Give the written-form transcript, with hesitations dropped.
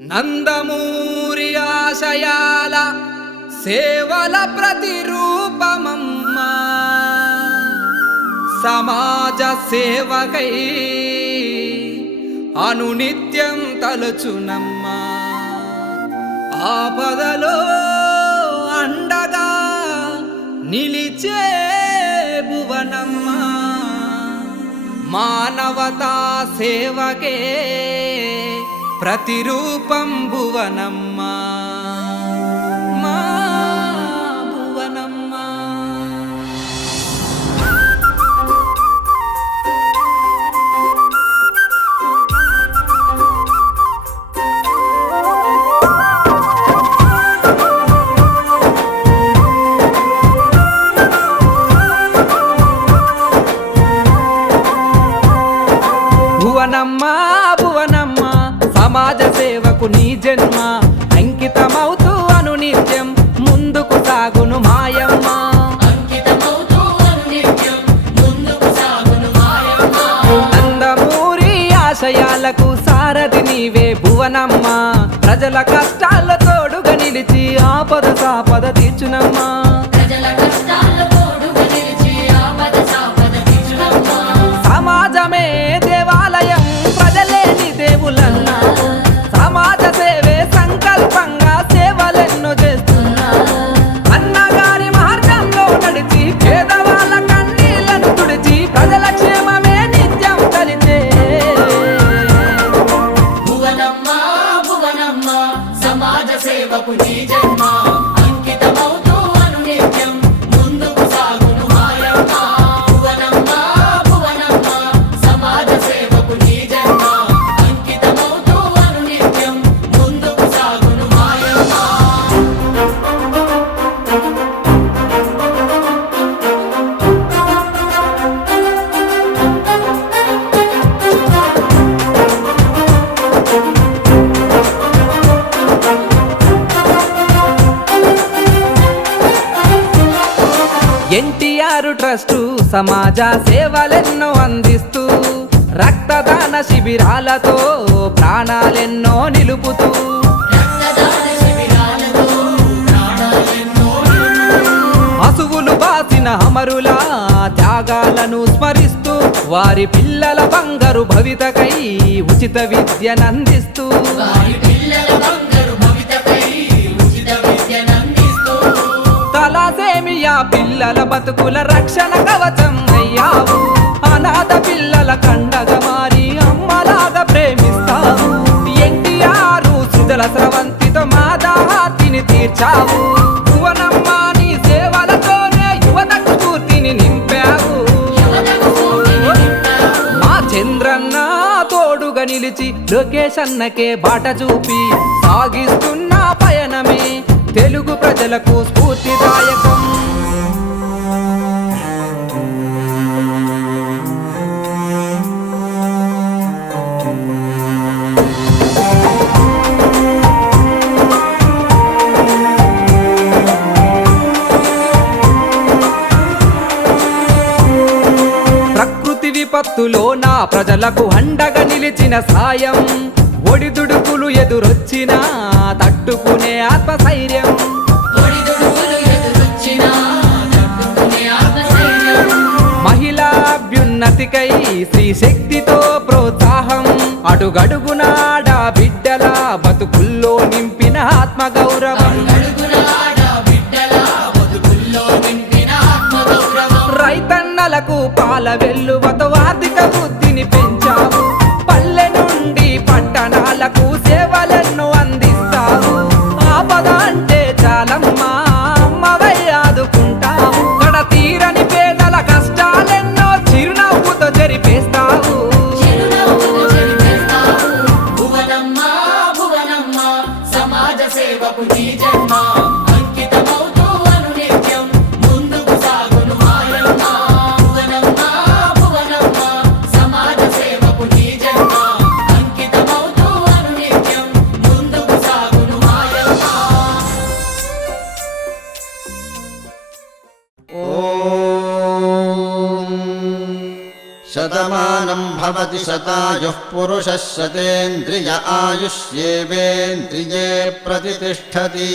నందమూరి ఆశయాల సేవల ప్రతిరూపమమ్మా, సమాజ సేవకై అనునిత్యం తలచునమ్మా. ఆపదలో అండగా నిలిచే భువనమ్మా, మానవతా సేవకే ప్రతిరూపం భువనమ్మా, మా భువనమ్మా. భువనమ్మా భువనమ్మా, సమాజ సేవకు నీ జన్మ అంకితమవుతూ అనునిత్యం ముందుకు సాగును మాయమ్మ. నందమూరి ఆశయాలకు సారథి నీవే భువనమ్మ, ప్రజల కష్టాల తోడుగా నిలిచి ఆపద సాపద తీర్చునమ్మా. సమాజమే దేవాలయం, ప్రజలే నీ దేవులన్నా, సమాజ సేవే సంకల్పంగా సేవలెన్నో చేస్తున్నా. అన్నగారి మార్గంలో నడిచి పేదవాళ్ళ కన్నీళ్లను తుడిచి ప్రజల క్షేమమే నిత్యం కలిచే భువనమ్మా భువనమ్మా, సమాజ సేవకు నీ జన్మ అంకితమవుతూ అనునిత్యం ముందుకు సాగును మాయమ్మ. భువనమ్మా భువనమ్మా, సమాజ సేవకు నీ జన్మ అంకితమవుతూ అనునిత్యం ముందుకు సాగును మాయమ్మ. ఎన్టీఆర్ ట్రస్టు సమాజ సేవలెన్నో అందిస్తూ రక్తదాన శిబిరాలతో ప్రాణాలెన్నో నిలుపుతూ రక్తదాన శిబిరాలతో ప్రాణాలెన్నో అసువులు బాసిన అమరుల త్యాగాలను స్మరిస్తూ వారి పిల్లల బంగారు భవితకై ఉచిత విద్యనందిస్తూ వారి పిల్లల బంగారు భవితకై ఉచిత విద్యనందిస్తూ తలసేమియా పిల్లల బతుకుల రక్షణ కవచం అయ్యావు. అనాథ పిల్లల కండగా మారి అమ్మలాగా ప్రేమిస్తావు. ఎన్టీఆర్ సుజల స్రవంతితో మా దాహార్తిని తీర్చావు. భువనమ్మా నీ సేవలతోనే యువతకు స్ఫూర్తిని నింపావు. మా చంద్రన్న తోడుగా నిలిచి లోకేష్ అన్నకే బాట చూపి సాగిస్తున్న పయనమే తెలుగు ప్రజలకు స్ఫూర్తిదాయకం. ప్రకృతి విపత్తులో నా ప్రజలకు అండగా నిలిచిన సాయం, ఒడిదుడుకులు ఎదురొచ్చినా తట్టుకునే ఆత్మస్థైర్యం. ఒడిదుడుకులు ఎదురొచ్చినా తట్టుకునే ఆత్మస్థైర్యం. మహిళా అభ్యున్నతికై స్త్రీ శక్తితో ప్రోత్సాహం, అడుగడుగునాడ బిడ్డల బతుకుల్లో నింపిన ఆత్మగౌరవం. అడుగడుగున ఆడ బిడ్డల బతుకుల్లో నింపిన ఆత్మగౌరవం. రైతన్నలకు పాల వెల్లువతో ఆర్థిక వృద్ధిని పెంచావు. పల్లె నుండి పట్టణాలకు సేవలెన్నో అందిస్తావు. ఆపద అంటే చాలమ్మా అమ్మవై ఆదుకుంటావు. గడతీరని పేదల కష్టాలెన్నో చిరునవ్వుతో జరిపేస్తావు. చిరునవ్వుతో చెరిపేస్తావు. భువనమ్మా భువనమ్మా, సమాజ సేవకు నీ జన్మ అంకితమవుతూ అనునిత్యం ముందుకు సాగును మాయమ్మ. భువనమ్మా భువనమ్మా, సమాజ సేవకు నీ జన్మ అంకితమవుతూ అనునిత్యం ముందుకు సాగును మాయమ్మ. శతమానం భవతి शतायुः पुरुषः शतेन्द्रिय आयुष्येवेन्द्रिये प्रतितिष्ठति।